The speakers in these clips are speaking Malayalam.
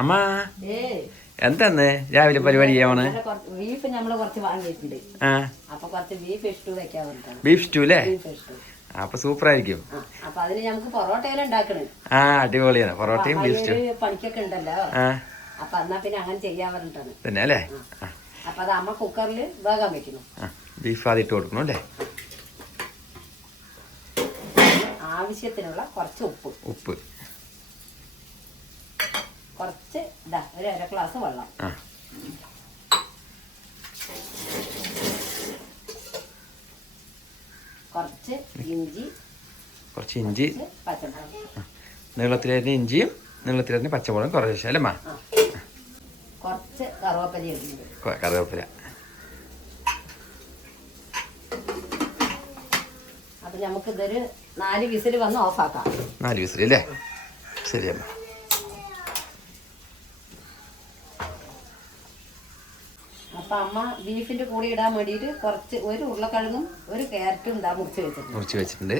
അമ്മ എന്താന്ന് രാവിലെ പരിപാടി ചെയ്യാമാണ്? ബീഫ് നമ്മള് കുറച്ച് വാങ്ങിയിട്ടുണ്ട്. അപ്പൊ കുറച്ച് ബീഫ് ഇഷ്ടു വെക്കാൻ വേണ്ടിട്ടാണ്. ബീഫ് സ്റ്റൂ അല്ലേ? അപ്പൊ സൂപ്പർ ആയിരിക്കും. അപ്പൊ അതിന് നമുക്ക് പൊറോട്ടയിലും ഉണ്ടാക്കണേ. അടിപൊളിയാണ് പൊറോട്ടയും ബീഫ് സ്റ്റൂ. പണിക്കൊക്കെ ഉണ്ടല്ലോ. അപ്പൊ എന്നാ പിന്നെ അങ്ങനെ ചെയ്യാൻ പറഞ്ഞിട്ടാണ്. തന്നെ അല്ലേ? അപ്പൊ അത് അമ്മ കുക്കറിൽ വേഗം വെക്കുന്നു. ബീഫ് ആദ്യം ഇട്ട് കൊടുക്കണം അല്ലേ? ആവശ്യത്തിനുള്ള കുറച്ച് ഉപ്പ് കുറച്ച് ഒരു 1/2 ഗ്ലാസ് വെള്ളം, കുറച്ച് ഇഞ്ചി, പച്ചമുളക്, നീളത്തിലരിഞ്ഞ ഇഞ്ചിയും നീളത്തിലരിഞ്ഞ പച്ചമുളകും കുറച്ച് അല്ലേ? കുറച്ച് കറിവേപ്പില. അപ്പൊ നമുക്ക് ഇതൊരു 4 വിസിൽ വന്ന് ഓഫാക്കാം. 4 വിസിൽ അല്ലേ? ശരിയമ്മ. അപ്പൊ അമ്മ ബീഫിന്റെ കൂടെ ഇടാൻ വേണ്ടിട്ട് കുറച്ച് ഒരു ഉരുളക്കിഴങ്ങും ഒരു ക്യാരറ്റും മുറിച്ച് വെച്ചിട്ടുണ്ട്.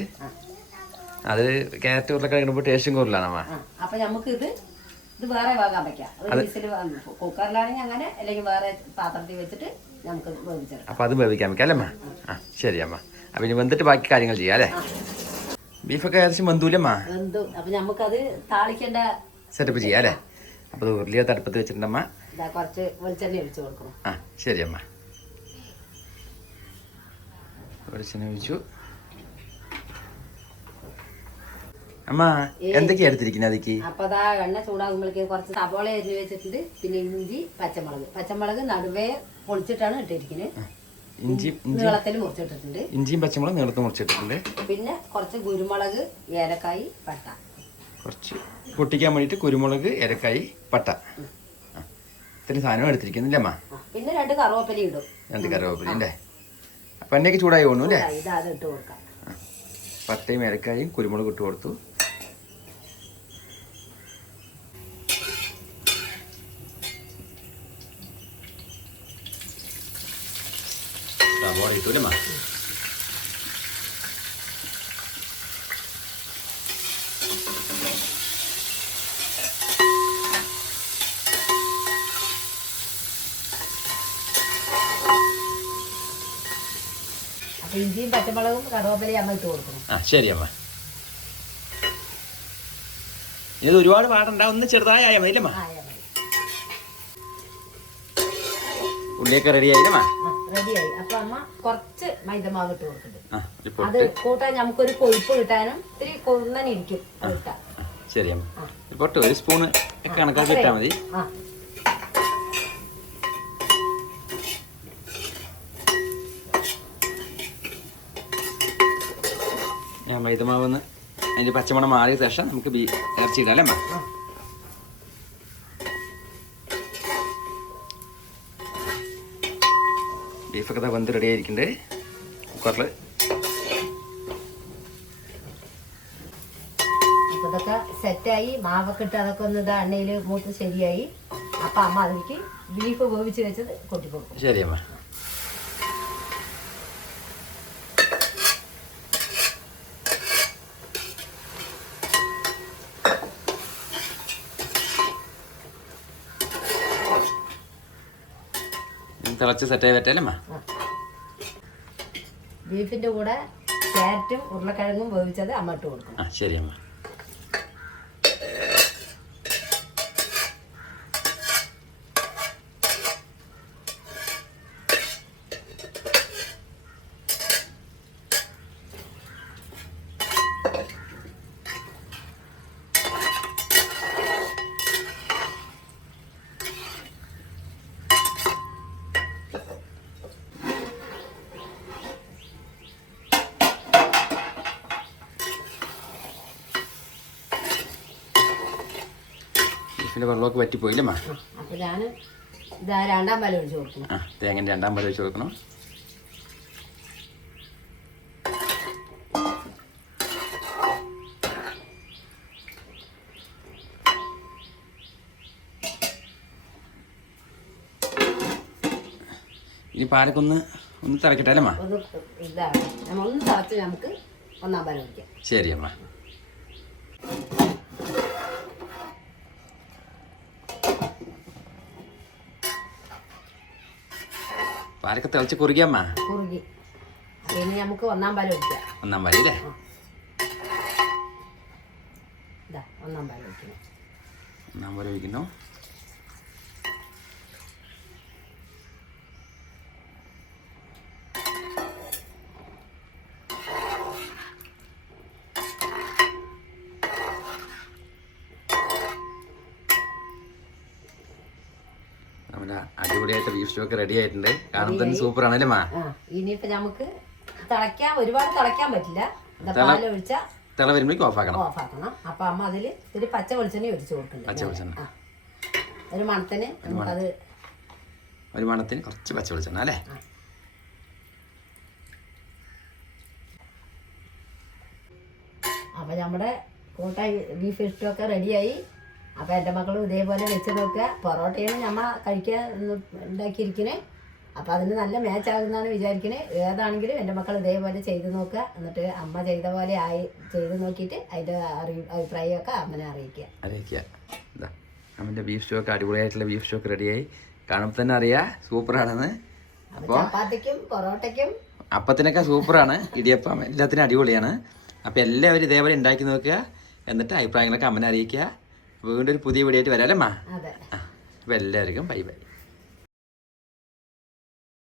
അത് ക്യാരറ്റ് ഉരുളക്കിഴങ്ങ് ടേസ്റ്റും കൂടുതലാണ് അമ്മ. അപ്പൊ നമുക്ക് ഇത് വേറെ വേകാൻ വെക്കാം. ഒരു വിസിൽ കുക്കറിലാണെങ്കിൽ അങ്ങനെ, അല്ലെങ്കിൽ വേറെ പാത്രത്തിൽ വെച്ചിട്ട് നമുക്ക് വേവിച്ചെടുക്കാം. അപ്പൊ അത് വേവിക്കാൻ വെക്കാം അല്ലേ അമ്മ? ശരി അമ്മ. അപ്പൊ ഇനി വെന്തിട്ട് ബാക്കി കാര്യങ്ങൾ ചെയ്യാം അല്ലേ? ബീഫൊക്കെ ഏകദേശം വെന്തൂലമ്മ? അപ്പൊ നമുക്കത് താളിക്കേണ്ട സെറ്റപ്പ് ചെയ്യാം അല്ലേ? അപ്പൊ ഉരുളിയെ തടുപ്പത്ത് വെച്ചിട്ടുണ്ടമ്മ. കുറച്ച് വെളിച്ചെണ്ണ ഒഴിച്ചു കൊടുക്കണം. ശരി അമ്മ. വെളിച്ചെണ്ണ ഒഴിച്ചു. അമ്മ എന്തൊക്കെയാ എടുത്തിരിക്കുന്നത് അതിക്ക്? അപ്പൊ എണ്ണ ചൂടാകുമ്പോഴേക്ക് കുറച്ച് സവോള അരിഞ്ഞ് വെച്ചിട്ടുണ്ട്. പിന്നെ ഇഞ്ചി, പച്ചമുളക് നടുവേ പൊളിച്ചിട്ടാണ് ഇട്ടിരിക്കുന്നത്. നീളത്തിൽ മുറിച്ചിട്ടിട്ടുണ്ട്. ഇഞ്ചിയും പച്ചമുളക് നീളത്തിൽ മുറിച്ചിട്ടിട്ടുണ്ട്. പിന്നെ കുറച്ച് കുരുമുളക്, ഏലക്കായി, പട്ട, കുറച്ച് പൊട്ടിക്കാൻ വേണ്ടിട്ട് കുരുമുളക്, ഏലക്കായി, പട്ട, ഇത്രയും സാധനം എടുത്തിരിക്കുന്നില്ലേ അമ്മ? പിന്നെ 2 കറിവേപ്പില ഇടും. 2 കറിവേപ്പില അല്ലേ? അപ്പൊ എണ്ണയ്ക്ക് ചൂടായി പോകണു അല്ലേ? ഇത് ഇട്ട് കൊടുക്കാം. പട്ടയും ഏലക്കായും കുരുമുളക് ഇട്ട് കൊടുത്തു. ഇട്ടൂല്ലേ? അപ്പൊ ഇഞ്ചിയും പച്ചമുളകും കറിവേപ്പിലയും അമ്മ ഇട്ട് കൊടുക്കണം. ശരി അമ്മ. ഇത് ഒരുപാട് പാടുണ്ടാവും. ഒന്ന് ചെറുതായ മതിയല്ലേ? ഉള്ളിയൊക്കെ റെഡിയായില്ലേ? റെഡിയായി. അപ്പൊ അമ്മ കുറച്ച് മൈദമാവ് ഇട്ട് കൊടുക്കുന്നുണ്ട്. അത് കൂട്ടാൻ നമുക്കൊരു കൊഴുപ്പ് കിട്ടാനും ഇത്തിരി കൊന്നനിരിക്കും. ശരി അമ്മ. പൊട്ട് 1 സ്പൂണ് കണക്കാക്കി ഇട്ടാ മതി. ഞാൻ മൈദമാവെന്ന് അതിന്റെ പച്ചമണം മാറിയ ശേഷം നമുക്ക് ഇറച്ചി ഇടാം അല്ലേ? ബീഫൊക്കെ വെന്ത് റെഡി ആയിരിക്കുന്നുണ്ട് കുക്കറിൽ. ഇതൊക്കെ സെറ്റായി, മാവൊക്കെ ഇട്ട് അതൊക്കെ ഒന്ന് എണ്ണയിൽ മൂത്ത് ശരിയായി. അപ്പൊ അമ്മ അതിലേക്ക് ബീഫ് വേവിച്ച് വെച്ചത് കൊട്ടിക്കൊടുക്കും. ശരി അമ്മ. തിളച്ച് സെറ്റായി പറ്റല്ലേ? ബീഫിന്റെ കൂടെ ക്യാരറ്റും ഉരുളക്കിഴങ്ങും വേവിച്ചത് അമ്മ ഇട്ട് കൊടുക്കും. ശരി അമ്മ. ബീഫിന്റെ വെള്ളമൊക്കെ വറ്റിപ്പോയില്ലേ? അപ്പൊ ഞാൻ 2ാം പാൽ ഒഴിച്ച് കൊടുക്കണം. തേങ്ങ 2ാം പാൽ ഒഴിച്ച് കൊടുക്കണം. ഈ പാലൊക്കെ ഒന്ന് തിളക്കട്ടെ അല്ലേ? ഒന്ന് തിളച്ച് നമുക്ക് 1ാം പാൽ ഒഴിക്കാം. ശരി അമ്മ. പാലൊക്കെ തിളച്ച് കുറുകിയമ്മ. കുറുകി. ഇനി നമുക്ക് ഒന്നാം പാൽ ഒഴിക്കാം. ഒന്നാം പാല് അല്ലേ? ഇതാ ഒന്നാം പാൽ ഒഴിക്കണം. ഒന്നാം പാൽ ഒഴിക്കുന്നു. നമ്മുടെ അടിപൊളിയായിട്ട് ബീഫ് സ്റ്റോക്ക് റെഡി ആയിട്ടുണ്ട്. കാണുമ്പോൾ തന്നെ സൂപ്പർ ആണല്ലേ മാ? ഇനിയിപ്പോ നമുക്ക് ഒരുപാട് തിളയ്ക്കാൻ പറ്റില്ല. പാല് ഒഴിച്ചാ തിള വരുമ്പോഴേക്കും ഓഫാക്കണം. അപ്പൊ അമ്മ അതില് ഒരു പച്ച വെളിച്ചെണ്ണ ഒഴിച്ചു കൊടുക്കുന്നുണ്ട്. പച്ച വെളിച്ചെണ്ണ ഒരു മണത്തിന് നമുക്കത്. ഒരു മണത്തിന് കുറച്ച് പച്ച വെളിച്ചെണ്ണ അല്ലേ? അപ്പൊ നമ്മുടെ കൂട്ട ബീഫ് സ്റ്റോക്ക് റെഡിയായി. അപ്പൊ എൻ്റെ മക്കളും ഇതേപോലെ വെച്ച് നോക്കുക. പൊറോട്ടയാണ് ഞമ്മ കഴിക്കാൻ ഉണ്ടാക്കിയിരിക്കണേ. അപ്പൊ അതിന് നല്ല മാച്ച് ആകുന്നാണ് വിചാരിക്കണേ. ഏതാണെങ്കിലും എൻ്റെ മക്കൾ ഇതേപോലെ ചെയ്ത് നോക്കുക. എന്നിട്ട് അമ്മ ചെയ്ത പോലെ ചെയ്ത് നോക്കിയിട്ട് അതിൻ്റെ അഭിപ്രായമൊക്കെ അമ്മനെ അറിയിക്കുക. അമ്മൻ്റെ ബീഫ് സ്റ്റോക്ക് അടിപൊളിയായിട്ടുള്ള ബീഫ് സ്റ്റോക്ക് റെഡിയായി. കാണുമ്പോൾ തന്നെ അറിയാം സൂപ്പറാണെന്ന്. അപ്പോൾ ചപ്പാത്തിക്കും പൊറോട്ടയ്ക്കും അപ്പത്തിനൊക്കെ സൂപ്പറാണ്. ഇടിയപ്പം എല്ലാത്തിനും അടിപൊളിയാണ്. അപ്പോൾ എല്ലാവരും ഇതേപോലെ ഉണ്ടാക്കി നോക്കുക. എന്നിട്ട് അഭിപ്രായങ്ങളൊക്കെ അമ്മനെ അറിയിക്കുക. വീണ്ടും ഒരു പുതിയ വീഡിയോ ആയിട്ട് വരാം അല്ലേ അമ്മ? അപ്പോൾ എല്ലാവർക്കും ബൈ ബൈ.